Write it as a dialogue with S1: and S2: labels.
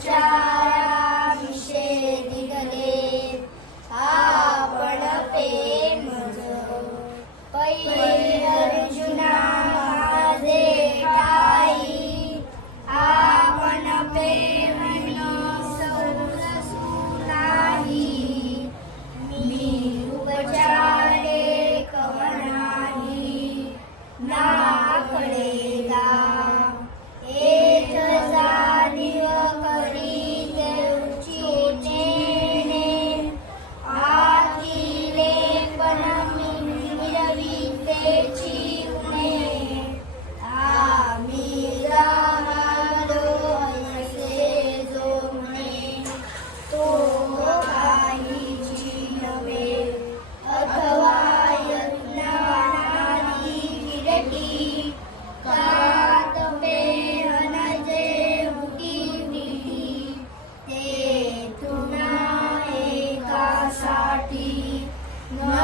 S1: chao. No.